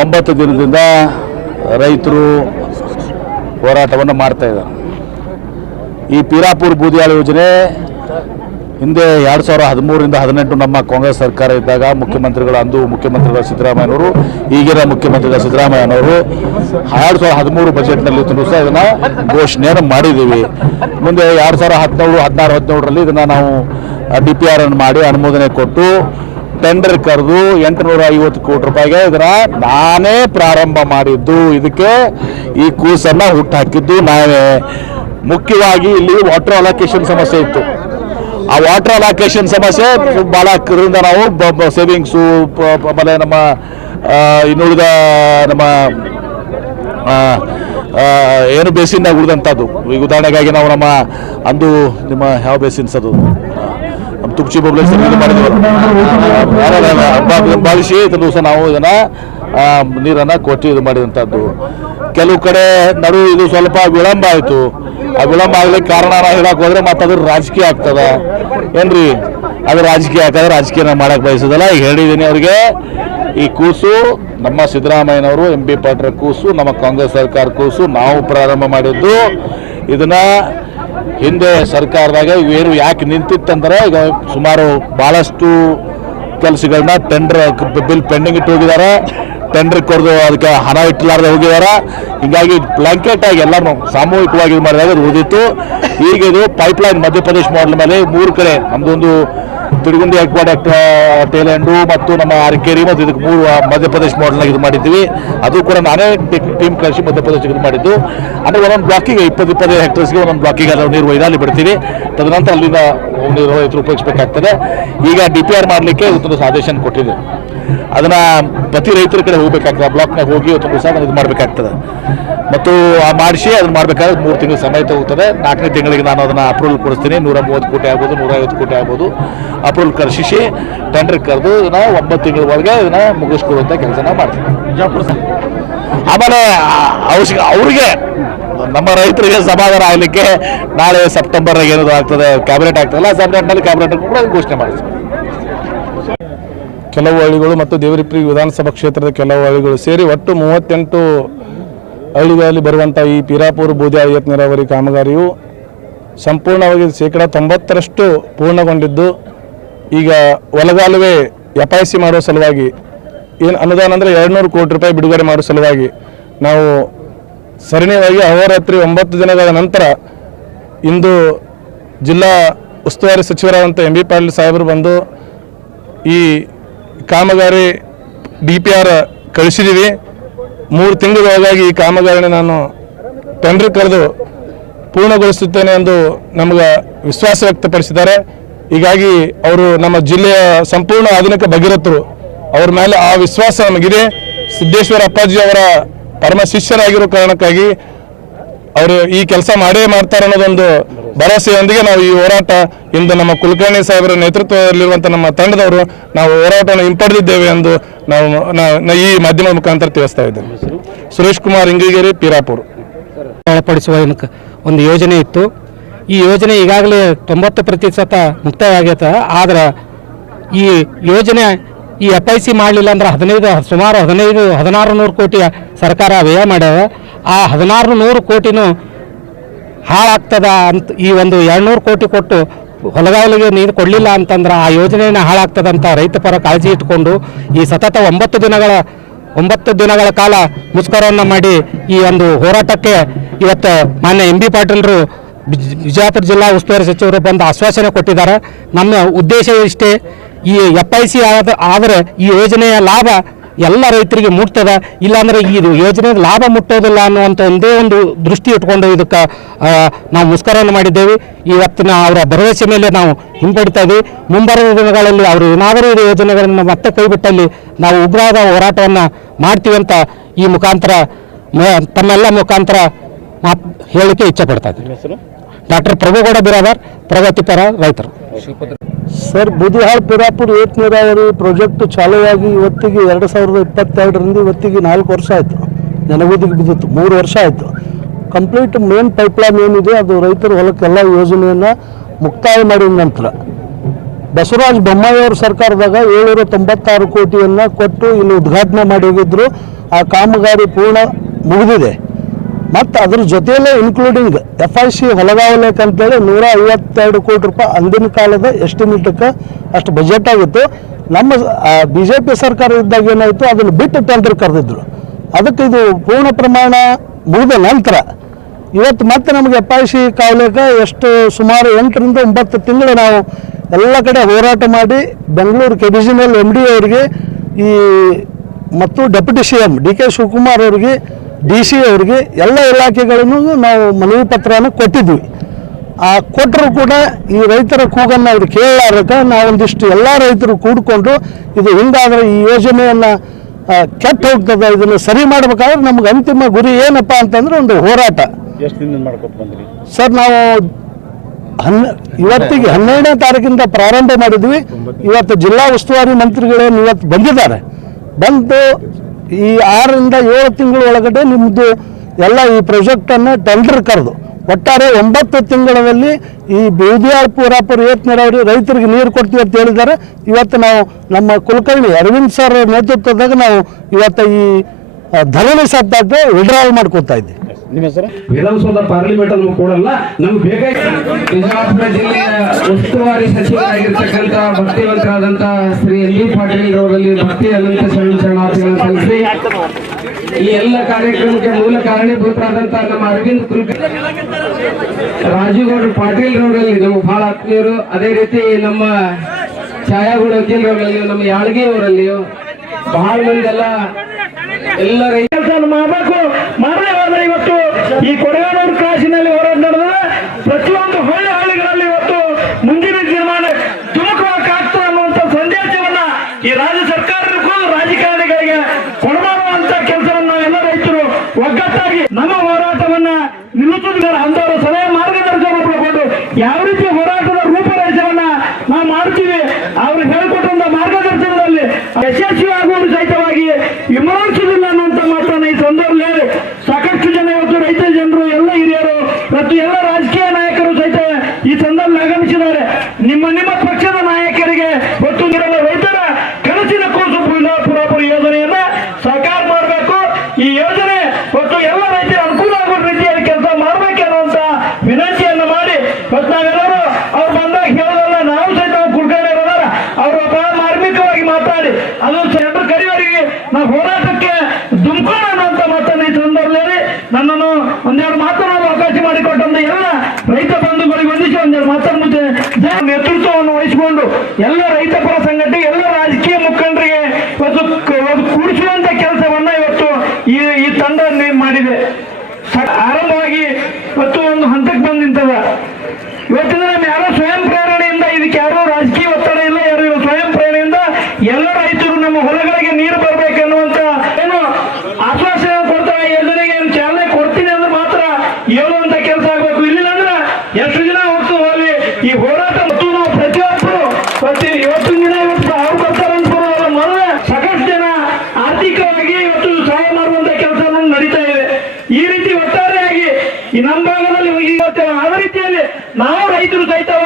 ಒಂಬತ್ತು ದಿನದಿಂದ ರೈತರು ಹೋರಾಟವನ್ನು ಮಾಡ್ತಾ ಇದ್ದಾರೆ. ಈ ಪೀರಾಪುರ್ ಬೂದಿಯಾಳ ಯೋಜನೆ ಹಿಂದೆ ಎರಡು ಸಾವಿರ ಹದಿಮೂರರಿಂದ ಹದಿನೆಂಟು ನಮ್ಮ ಕಾಂಗ್ರೆಸ್ ಸರ್ಕಾರ ಇದ್ದಾಗ ಮುಖ್ಯಮಂತ್ರಿಗಳ ಅಂದು ಮುಖ್ಯಮಂತ್ರಿಗಳ ಸಿದ್ದರಾಮಯ್ಯನವರು, ಈಗಿನ ಮುಖ್ಯಮಂತ್ರಿಗಳ ಸಿದ್ದರಾಮಯ್ಯನವರು ಎರಡು ಸಾವಿರ ಹದಿಮೂರು ಬಜೆಟ್ನಲ್ಲಿ ಸಹ ಇದನ್ನು ಘೋಷಣೆಯನ್ನು ಮಾಡಿದ್ದೀವಿ. ಮುಂದೆ ಎರಡು ಸಾವಿರ ಹದಿನೇಳು, ಹದಿನಾರು, ಹದಿನೇಳರಲ್ಲಿ ಇದನ್ನು ನಾವು ಡಿ ಪಿ ಆರ್ ಅನ್ನು ಮಾಡಿ ಅನುಮೋದನೆ ಕೊಟ್ಟು ಟೆಂಡರ್ ಕರೆದು ಎಂಟುನೂರ ಐವತ್ತು ಕೋಟಿ ರೂಪಾಯಿಗೆ ಇದರ ನಾನೇ ಪ್ರಾರಂಭ ಮಾಡಿದ್ದು. ಇದಕ್ಕೆ ಈ ಕೂಸನ್ನು ಹುಟ್ಟಾಕಿದ್ದು ನಾವೇ ಮುಖ್ಯವಾಗಿ ಇಲ್ಲಿ ವಾಟರ್ ಅಲೋಕೇಶನ್ ಸಮಸ್ಯೆ ಇತ್ತು. ಆ ವಾಟರ್ ಅಲೋಕೇಶನ್ ಸಮಸ್ಯೆ ಭಾಳ ಕರಿಂದ ನಾವು ಸೇವಿಂಗ್ಸು ಆಮೇಲೆ ನಮ್ಮ ಇನ್ನುಳಿದ ನಮ್ಮ ಏನು ಬೇಸಿನ ಉಳಿದಂಥದ್ದು ಈಗ ಉದಾಹರಣೆಗಾಗಿ ನಾವು ನಮ್ಮ ಅಂದು ನಿಮ್ಮ ಯಾವ ಬೇಸಿನ್ಸ್ ಅದು ತುಪ್ಚಿ ಬಬ್ಲೇಶ್ವರ ಇದು ಮಾಡಿದ್ವಿ ದಿವಸ ನಾವು ಇದನ್ನ ನೀರನ್ನು ಕೊಟ್ಟು ಇದು ಮಾಡಿದಂಥದ್ದು. ಕೆಲವು ಕಡೆ ನಡು ಇದು ಸ್ವಲ್ಪ ವಿಳಂಬ ಆಯಿತು. ಆ ವಿಳಂಬ ಆಗ್ಲಿಕ್ಕೆ ಕಾರಣ ಹೇಳಕ್ ಹೋದ್ರೆ ಮತ್ತೆ ಅದ್ರ ರಾಜಕೀಯ ಆಗ್ತದ. ಏನ್ರಿ? ಅದು ರಾಜಕೀಯ ಹಾಕಿದ್ರೆ ರಾಜಕೀಯ ಮಾಡಕ್ ಬಯಸೋದಲ್ಲ ಈಗ ಹೇಳಿದ್ದೀನಿ ಅವ್ರಿಗೆ, ಈ ಕೂಸು, ನಮ್ಮ ಸಿದ್ದರಾಮಯ್ಯನವರು ಎಂ ಬಿ ಪಾಟ್ರ ಕೂಸು, ನಮ್ಮ ಕಾಂಗ್ರೆಸ್ ಸರ್ಕಾರ ಕೂಸು, ನಾವು ಪ್ರಾರಂಭ ಮಾಡಿದ್ದು ಇದನ್ನ ಹಿಂದೆ ಸರ್ಕಾರದಾಗ ಏನು ಯಾಕೆ ನಿಂತಿತ್ತಂದ್ರೆ ಈಗ ಸುಮಾರು ಭಾಳಷ್ಟು ಕೆಲಸಗಳನ್ನ ಟೆಂಡರ್ ಬಿಲ್ ಪೆಂಡಿಂಗ್ ಇಟ್ಟು ಹೋಗಿದ್ದಾರೆ. ಟೆಂಡರ್ ಕೊಡ್ದು ಅದಕ್ಕೆ ಹಣ ಇಟ್ಟಲಾರ್ದೆ ಹೋಗಿದ್ದಾರೆ. ಹೀಗಾಗಿ ಬ್ಲಾಂಕೆಟ್ ಆಗಿ ಎಲ್ಲರೂ ಸಾಮೂಹಿಕವಾಗಿ ಮಾಡಿದಾಗ ಉಳಿದಿತ್ತು. ಈಗ ಇದು ಪೈಪ್ಲೈನ್ ಮಧ್ಯಪ್ರದೇಶ ಮಾಡಲ್ ಮೇಲೆ ಮೂರು ಕಡೆ ನಮ್ದೊಂದು ಆಕ್ಟ್ ಟೇಲ್ ಎಂಡು ಮತ್ತು ನಮ್ಮ ಅರಕೇರಿ ಮತ್ತು ಇದಕ್ಕೆ ಮೂರು ಮಧ್ಯಪ್ರದೇಶ ಮಾಡಲ್ನಾಗ ಇದು ಮಾಡಿದ್ವಿ ಅದು ಕೂಡ ನಾನೇ ಟೀಮ್ ಕಳಿಸಿ ಮಧ್ಯಪ್ರದೇಶಕ್ಕೆ ಇದು ಮಾಡಿದ್ದು. ಅಂದರೆ ಒಂದೊಂದು ಬ್ಲಾಕಿಗೆ ಇಪ್ಪತ್ತು, ಇಪ್ಪತ್ತೈದು ಹೆಕ್ಟರ್ಸ್ಗೆ ಒಂದೊಂದು ಬ್ಲಾಕಿಗೆ ಅದರ ನೀರು ಒಯ್ದು ಅಲ್ಲಿ ಬಿಡ್ತೀವಿ. ತದನಂತರ ಅಲ್ಲಿಂದ ನೀರು ರೈತರು ಉಪಯೋಗಿಸಬೇಕಾಗ್ತದೆ ಈಗ ಡಿ ಪಿ ಆರ್ ಮಾಡಲಿಕ್ಕೆ ಇವತ್ತೊಂದು ಆದೇಶನ ಕೊಟ್ಟಿದೆ. ಅದನ್ನ ಪ್ರತಿ ರೈತರ ಕಡೆ ಹೋಗ್ಬೇಕಾಗ್ತದೆ. ಆ ಬ್ಲಾಕ್ನಾಗ ಹೋಗಿ ಇವತ್ತು ದಿವಸ ಇದು ಮಾಡಬೇಕಾಗ್ತದೆ. ಮತ್ತು ಆ ಮಾಡಿಸಿ ಅದನ್ನ ಮಾಡಬೇಕಾದ್ರೆ ಮೂರು ತಿಂಗಳು ಸಮಯ ತಗೋತದೆ. ನಾಲ್ಕನೇ ತಿಂಗಳಿಗೆ ನಾನು ಅದನ್ನು ಅಪ್ರೂವಲ್ ಕೊಡಿಸ್ತೀನಿ. ನೂರ ಮೂವತ್ತು ಕೋಟಿ ಆಗ್ಬೋದು ನೂರ ಐವತ್ತು ಕೋಟಿ ಆಗ್ಬೋದು. ಅಪ್ರೂವಲ್ ಕರ್ಶಿಸಿ ಟೆಂಡರ್ ಕರೆದು ಇದನ್ನ ಒಂಬತ್ತು ತಿಂಗಳ ಒಳಗೆ ಇದನ್ನ ಮುಗಿಸ್ಕೊಡುವಂಥ ಕೆಲಸನ ಮಾಡ್ತೀನಿ. ಆಮೇಲೆ ಅವಶ್ಯ ಅವ್ರಿಗೆ ನಮ್ಮ ರೈತರಿಗೆ ಸಮಾಧಾನ ಆಗಲಿಕ್ಕೆ ನಾಳೆ ಸೆಪ್ಟೆಂಬರ್ ಏನಾದ್ರು ಆಗ್ತದೆ ಕ್ಯಾಬಿನೆಟ್ ಆಗ್ತದಲ್ಲ ಸೆಪ್ಟೆಂಬರ್ನಲ್ಲಿ ಕ್ಯಾಬಿನೆಟ್ ಕೂಡ ಘೋಷಣೆ ಮಾಡಿಸ್ತೀವಿ ಕೆಲವು ಹಳ್ಳಿಗಳು ಮತ್ತು ದೇವರಿಪ್ರಿ ವಿಧಾನಸಭಾ ಕ್ಷೇತ್ರದ ಕೆಲವು ಹಳ್ಳಿಗಳು ಸೇರಿ ಒಟ್ಟು ಮೂವತ್ತೆಂಟು ಹಳ್ಳಿಗಳಲ್ಲಿ ಬರುವಂಥ ಈ ಪೀರಾಪುರ, ಬೂದಿ ಐವತ್ತು ನೀರಾವರಿ ಕಾಮಗಾರಿಯು ಸಂಪೂರ್ಣವಾಗಿ ಶೇಕಡ ತೊಂಬತ್ತರಷ್ಟು ಪೂರ್ಣಗೊಂಡಿದ್ದು, ಈಗ ಒಲಗಾಲುವೆ ಎಫ್ ಐ ಸಿ ಮಾಡುವ ಸಲುವಾಗಿ ಏನು ಅನುದಾನ ಅಂದರೆ ಎರಡುನೂರು ಕೋಟಿ ರೂಪಾಯಿ ಬಿಡುಗಡೆ ಮಾಡೋ ಸಲುವಾಗಿ ನಾವು ಸರಣಿಯಾಗಿ ಅಹೋರಾತ್ರಿ ಒಂಬತ್ತು ದಿನಗಳ ನಂತರ ಇಂದು ಜಿಲ್ಲಾ ಉಸ್ತುವಾರಿ ಸಚಿವರಾದಂಥ ಎಂ ಬಿ ಪಾಟೀಲ್ ಸಾಹೇಬರು ಬಂದು ಈ ಕಾಮಗಾರಿ ಡಿ ಪಿ ಆರ್ ಕಳಿಸಿದ್ದೀವಿ ಮೂರು ತಿಂಗಳೊಳಗಾಗಿ ಈ ಕಾಮಗಾರಿನ ನಾನು ಟೆಂಡರ್ ಕರೆದು ಪೂರ್ಣಗೊಳಿಸುತ್ತೇನೆ ಎಂದು ನಮಗೆ ವಿಶ್ವಾಸ ವ್ಯಕ್ತಪಡಿಸಿದ್ದಾರೆ. ಹೀಗಾಗಿ ಅವರು ನಮ್ಮ ಜಿಲ್ಲೆಯ ಸಂಪೂರ್ಣ ಆಧುನಿಕ ಭಗೀರಥರು, ಅವ್ರ ಮೇಲೆ ಆ ವಿಶ್ವಾಸ ನಮಗಿದೆ. ಸಿದ್ದೇಶ್ವರ ಅಪ್ಪಾಜಿ ಅವರ ಪರಮ ಶಿಷ್ಯರಾಗಿರೋ ಕಾರಣಕ್ಕಾಗಿ ಅವರು ಈ ಕೆಲಸ ಮಾಡೇ ಮಾಡ್ತಾರೆ ಅನ್ನೋದೊಂದು ಭರವಸೆಯೊಂದಿಗೆ ನಾವು ಈ ಹೋರಾಟ ಇಂದು ನಮ್ಮ ಕುಲಕರ್ಣಿ ಸಾಹೇಬರ ನೇತೃತ್ವದಲ್ಲಿರುವಂಥ ನಮ್ಮ ತಂಡದವರು ನಾವು ಹೋರಾಟವನ್ನು ಹಿಂಪಡೆದಿದ್ದೇವೆ ಎಂದು ನಾವು ಈ ಮಾಧ್ಯಮ ಮುಖಾಂತರ ತಿಳಿಸ್ತಾ ಇದ್ದೇವೆ. ಸುರೇಶ್ ಕುಮಾರ್, ಇಂಗಿಗೇರಿ, ಪೀರಾಪುರ್. ಒಳಪಡಿಸುವ ಒಂದು ಯೋಜನೆ ಇತ್ತು. ಈ ಯೋಜನೆ ಈಗಾಗಲೇ ತೊಂಬತ್ತು ಪ್ರತಿಶತ ಮುಕ್ತಾಯ ಆದ್ರೆ ಈ ಯೋಜನೆ ಈ ಎಫ್ ಐ ಸಿ ಮಾಡಲಿಲ್ಲ ಅಂದ್ರೆ ಹದಿನೈದು, ಸುಮಾರು ಹದಿನೈದು ಹದಿನಾರು ನೂರು ಕೋಟಿ ಸರ್ಕಾರ ವ್ಯಯ ಮಾಡ್ಯಾವ. ಆ ಹದಿನಾರು ನೂರು ಕೋಟಿನೂ ಹಾಳಾಗ್ತದ ಅಂತ ಈ ಒಂದು ಎರಡುನೂರು ಕೋಟಿ ಕೊಟ್ಟು ಹೊಲಗಾವಲಿಗೆ ನೀರು ಕೊಡಲಿಲ್ಲ ಅಂತಂದ್ರೆ ಆ ಯೋಜನೆಯನ್ನು ಹಾಳಾಗ್ತದಂತ ರೈತ ಪರ ಕಾಳಜಿ ಇಟ್ಕೊಂಡು ಈ ಸತತ ಒಂಬತ್ತು ದಿನಗಳ ಒಂಬತ್ತು ದಿನಗಳ ಕಾಲ ಮುಷ್ಕರವನ್ನು ಮಾಡಿ ಈ ಒಂದು ಹೋರಾಟಕ್ಕೆ ಇವತ್ತು ಮಾನ್ಯ ಎಂ ಬಿ ಪಾಟೀಲರು ಬಿಜ್- ಬಿಜಾಪುರ ಜಿಲ್ಲಾ ಉಸ್ತುವಾರಿ ಸಚಿವರು ಬಂದು ಆಶ್ವಾಸನೆ ಕೊಟ್ಟಿದ್ದಾರೆ. ನಮ್ಮ ಉದ್ದೇಶ ಇಷ್ಟೇ ಈ ಎಫ್ ಐ ಸಿ ಆದ, ಆದರೆ ಈ ಯೋಜನೆಯ ಲಾಭ ಎಲ್ಲ ರೈತರಿಗೆ ಮುಟ್ತದ? ಇಲ್ಲಾಂದ್ರೆ ಈ ಯೋಜನೆ ಲಾಭ ಮುಟ್ಟೋದಿಲ್ಲ ಅನ್ನುವಂಥ ಒಂದೇ ಒಂದು ದೃಷ್ಟಿ ಇಟ್ಕೊಂಡು ಇದಕ್ಕೆ ನಾವು ಮುಷ್ಕರವನ್ನು ಮಾಡಿದ್ದೇವೆ. ಇವತ್ತಿನ ಅವರ ಭರವಸೆ ಮೇಲೆ ನಾವು ಹಿಂಪಡಿತಾ ಇದ್ದೀವಿ. ಮುಂಬರುವ ದಿನಗಳಲ್ಲಿ ಅವರು ಏನಾದರೂ ಯೋಜನೆಗಳನ್ನು ಮತ್ತೆ ಕೈಬಿಟ್ಟಲ್ಲಿ ನಾವು ಉಗ್ರವಾದ ಹೋರಾಟವನ್ನು ಮಾಡ್ತೀವಿ ಅಂತ ಈ ಮುಖಾಂತರ ತಮ್ಮೆಲ್ಲ ಮುಖಾಂತರ ಮಾತ್ ಹೇಳಲಿಕ್ಕೆ ಇಚ್ಛೆ ಪಡ್ತಾ ಇದ್ದೀನಿ. ಡಾಕ್ಟರ್ ಪ್ರಭುಗೌಡ ಬಿರಾದಾರ್ ಪ್ರಗತಿಪರ ರೈತರು. ಸರ್ ಬುದಿಹಾಳ್ ಪಿರಾಪುರ್ ಏತ್ ನೀರಾವರಿ ಪ್ರಾಜೆಕ್ಟ್ ಚಾಲುವಾಗಿ ಇವತ್ತಿಗೆ ಎರಡು ಸಾವಿರದ ಇಪ್ಪತ್ತೆರಡರಿಂದ ಇವತ್ತಿಗೆ ನಾಲ್ಕು ವರ್ಷ ಆಯಿತು. ನೆನಗುದಿಗೆ ಬಿದ್ದಿತ್ತು. ಮೂರು ವರ್ಷ ಆಯಿತು. ಕಂಪ್ಲೀಟ್ ಮೇನ್ ಪೈಪ್ಲೈನ್ ಏನಿದೆ, ಅದು ರೈತರ ಹೊಲಕ್ಕೆಲ್ಲ ಯೋಜನೆಯನ್ನು ಮುಕ್ತಾಯ ಮಾಡಿದ ನಂತರ ಬಸವರಾಜ ಬೊಮ್ಮಾಯಿ ಅವ್ರ ಸರ್ಕಾರದಾಗ ಏಳ್ನೂರ ತೊಂಬತ್ತಾರು ಕೋಟಿಯನ್ನು ಕೊಟ್ಟು ಇಲ್ಲಿ ಉದ್ಘಾಟನೆ ಮಾಡಿ ಹೋಗಿದ್ರು. ಆ ಕಾಮಗಾರಿ ಪೂರ್ಣ ಮುಗಿದಿದೆ. ಮತ್ತು ಅದ್ರ ಜೊತೆಯಲ್ಲೇ ಇನ್ಕ್ಲೂಡಿಂಗ್ ಎಫ್ ಐ ಸಿ ಹೊಲಗಾವಲೇಕ್ ಅಂತೇಳಿ ನೂರ ಐವತ್ತೆರಡು ಕೋಟಿ ರೂಪಾಯಿ ಅಂದಿನ ಕಾಲದ ಎಸ್ಟಿಮೇಟಕ್ಕೆ ಅಷ್ಟು ಬಜೆಟ್ ಆಗಿತ್ತು. ನಮ್ಮ ಬಿ ಜೆ ಪಿ ಸರ್ಕಾರ ಇದ್ದಾಗ ಏನಾಯಿತು? ಅದನ್ನು ಬಿಟ್ಟು ಟೆಂಡರ್ ಕರೆದಿದ್ರು. ಅದಕ್ಕೆ ಇದು ಪೂರ್ಣ ಪ್ರಮಾಣ ಮುಗಿದ ನಂತರ ಇವತ್ತು ಮತ್ತೆ ನಮಗೆ ಎಫ್ ಐ ಸಿ ಕಾವಲೇಕ ಎಷ್ಟು ಸುಮಾರು ಎಂಟರಿಂದ ಒಂಬತ್ತು ತಿಂಗಳು ನಾವು ಎಲ್ಲ ಕಡೆ ಹೋರಾಟ ಮಾಡಿ ಬೆಂಗಳೂರು ಕೆಡಿಜಿನಲ್ ಎಂ ಡಿ ಅವರಿಗೆ ಈ ಮತ್ತು deputy C M D K Shivakumar ಅವರಿಗೆ ಡಿ ಸಿ ಅವರಿಗೆ ಎಲ್ಲ ಇಲಾಖೆಗಳನ್ನು ನಾವು ಮನವಿ ಪತ್ರವನ್ನು ಕೊಟ್ಟಿದ್ವಿ. ಆ ಕೊಟ್ಟರು ಕೂಡ ಈ ರೈತರ ಕೂಗನ್ನು ಅವ್ರು ಕೇಳಲಾರಕ ನಾವೊಂದಿಷ್ಟು ಎಲ್ಲ ರೈತರು ಕೂಡಿಕೊಂಡು ಇದು ಹಿಂಗಾದ್ರೆ ಈ ಯೋಜನೆಯನ್ನು ಕೆಟ್ಟ ಹೋಗ್ತದೆ ಇದನ್ನು ಸರಿ ಮಾಡ್ಬೇಕಾದ್ರೆ ನಮ್ಗೆ ಅಂತಿಮ ಗುರಿ ಏನಪ್ಪ ಅಂತಂದ್ರೆ ಒಂದು ಹೋರಾಟ. ಸರ್ ನಾವು ಹನ್ನ ಇವತ್ತಿಗೆ ಹನ್ನೆರಡನೇ ತಾರೀಕಿಂದ ಪ್ರಾರಂಭ ಮಾಡಿದ್ವಿ. ಇವತ್ತು ಜಿಲ್ಲಾ ಉಸ್ತುವಾರಿ ಮಂತ್ರಿಗಳೇನು ಇವತ್ತು ಬಂದಿದ್ದಾರೆ. ಬಂದು ಈ ಆರರಿಂದ ಏಳು ತಿಂಗಳ ಒಳಗಡೆ ನಿಮ್ಮದು ಎಲ್ಲ ಈ ಪ್ರಾಜೆಕ್ಟನ್ನು ಟೆಂಡರ್ ಕರೆದು. ಒಟ್ಟಾರೆ ಒಂಬತ್ತು ತಿಂಗಳಲ್ಲಿ ಈ ಬೀದಿಯಾಳ್ ಪೂರಾಪುರ ಏತ್ ನೀರಾವರಿ ರೈತರಿಗೆ ನೀರು ಕೊಡ್ತೀವಿ ಅಂತ ಹೇಳಿದ್ದಾರೆ. ಇವತ್ತು ನಾವು ನಮ್ಮ ಕುಲಕರ್ಣಿ ಅರವಿಂದ್ ಸರ್ ನೇತೃತ್ವದಾಗ ನಾವು ಇವತ್ತು ಈ ಧರಣಿ ಸತ್ತಾಗ ವಿಡ್ರಾವಲ್ ಮಾಡ್ಕೊತಾ ಇದ್ದೀವಿ ನಿಮ್ಮ ಹೆಸರು? ವಿಧಾನಸೌಧ ಪಾರ್ಲಿಮೆಂಟ್ ಅನ್ನು ಕೊಡಲ್ಲ, ನಮ್ಗೆ ಬೇಕಾಗಿ ಬಿಜಾಪುರ ಜಿಲ್ಲೆಯ ಉಸ್ತುವಾರಿ ಸಚಿವರಾಗಿರ್ತಕ್ಕಂಥ ಭಕ್ತಿವಂತರಾದಂತಹ ಶ್ರೀ ಎಲ್ ಪಾಟೀಲ್ ಅವರಲ್ಲಿ ಭಕ್ತಿ ಅನಂತ ಶರಣ ಶರಣಾರ್ಥಿಗಳ ಈ ಎಲ್ಲ ಕಾರ್ಯಕ್ರಮಕ್ಕೆ ಮೂಲ ಕಾರಣೀಭೂತರಾದಂತಹ ನಮ್ಮ ಅರವಿಂದ್ ಕುಲಕರ್ಣಿ ರಾಜುಗೌಡ ಪಾಟೀಲ್ ರವರಲ್ಲಿ ನಮ್ಮ ಬಹಳ ಆತ್ಮೀಯರು. ಅದೇ ರೀತಿ ನಮ್ಮ ಛಾಯಾಗೌಡ ವಕೀಲ್ ರವರಲ್ಲಿ ನಮ್ಮ ಯಾಳಗಿ ಅವರಲ್ಲಿಯೂ ಬಹಳ ಮಂದಿ ಎಲ್ಲ ಎಲ್ಲ ಕೆಲಸ ಮಾಡಬೇಕು. ಮಾಡಲೇ ಹೋದ್ರೆ ಇವತ್ತು ಈ ಕೊಡಗಾನೂರು ಕಾಸಿನಲ್ಲಿ ಹೋರಾಟ ನಡೆದ ಪ್ರತಿಯೊಂದು ಹಳ್ಳಿ ಹಳ್ಳಿಗಳಲ್ಲಿ ಇವತ್ತು ಮುಂದಿನ ನಿರ್ಮಾಣ ತುಮಕುವಾಗ್ತದೆ ಅನ್ನುವಂತ ಸಂದೇಶವನ್ನ ಈ ರಾಜ್ಯ ಸರ್ಕಾರಕ್ಕೂ ರಾಜಕಾರಣಿಗಳಿಗೆ ಕೊಡಬಾರುವಂತ ಕೆಲಸವನ್ನ ಎಲ್ಲ ರೈತರು ಒಗ್ಗಟ್ಟಾಗಿ ನಮ್ಮ ಹೋರಾಟವನ್ನ ನಿಲ್ಲಿಸುವುದಿಲ್ಲ ಅಂತವರು ಸಲಹೆ ಮಾರ್ಗದರ್ಶನ ಪಡ್ಕೊಂಡು ಯಾವ ರೀತಿ ಹೋರಾಟದ ರೂಪರೇಷವನ್ನ ನಾವು ಮಾಡ್ತೀವಿ, ಅವ್ರು ಹೇಳಿಕೊಟ್ಟಂತ ಮಾರ್ಗದರ್ಶನದಲ್ಲಿ ಯಶಸ್ವಿ ಆಗುವುದು İmran kibirlenmiş. ನೇತೃತ್ವವನ್ನು ವಹಿಸಿಕೊಂಡು ಎಲ್ಲ ರೈತಪರ ಸಂಘಟನೆ ಎಲ್ಲ ರಾಜಕೀಯ ಮುಖಂಡರಿಗೆ ಇವತ್ತು ಕ- ಒಂದು ಕೂಡಿಸುವಂತ ಕೆಲಸವನ್ನ ಇವತ್ತು ಈ ಈ ತಂಡ ನಿ- ಮಾಡಿದೆ ಸ- ಆರಂಭವಾಗಿ ಇವತ್ತು ಒಂದು ಹಂತಕ್ಕೆ ಬಂದು ನಿಂತದ ಇವತ್ತಿನ ನಮ್ಮ ಯಾರೋ ಸ್ವಯಂ ಪ್ರೇರಣೆಯಿಂದ ಇದಕ್ಕೆ ಯಾರೋ ರಾಜಕೀಯ ಒತ್ತಡ ಇಲ್ಲ ಯಾರು ಸ್ವಯಂ ಪ್ರೇರಣೆಯಿಂದ ಎಲ್ಲ ರೈತರು ನಮ್ಮ ಹೊಲಗಳಿಗೆ ನೀರು ಬರ್ಬೇಕನ್ನುವಂತ ಏನು ಆಶ್ವಾಸನೆ ಕೊಡ್ತಾರೆ ಈ ಯೋಜನೆಗೆ ಏನು ಚಾಲನೆ ಕೊಡ್ತೀನಿ ಅಂದ್ರೆ ಮಾತ್ರ ಹೇಳುವಂತ ಕೆಲಸ ಆಗ್ಬೇಕು ಇಲ್ಲಿಲ್ಲ ಅಂದ್ರೆ ಎಷ್ಟು ದಿನ ಹೋಗ್ತು ಹೋಗ್ಲಿ ಈ ಹೋರಾಟ ಮತ್ತು ನಾವು ಪ್ರತಿಯೊಬ್ಬರು ಪ್ರತಿ ಇವತ್ತಿನ ದಿನ ಇವತ್ತು ಅವ್ರು ಬರ್ತಾರೆ ಅಂತ ಬರೋದಲ್ಲ ಮೊದಲೇ ಸಾಕಷ್ಟು ಜನ ಆರ್ಥಿಕವಾಗಿ ಇವತ್ತು ಸಹಾಯ ಮಾಡುವಂತ ಕೆಲಸ ನಡೀತಾ ಇದೆ ಈ ರೀತಿ ಒಟ್ಟಾರೆಯಾಗಿ ಈ ನಮ್ಮ ಭಾಗದಲ್ಲಿ ಆ ರೀತಿಯಲ್ಲಿ ನಾವು ರೈತರು ಸಹಿತವಾಗಿ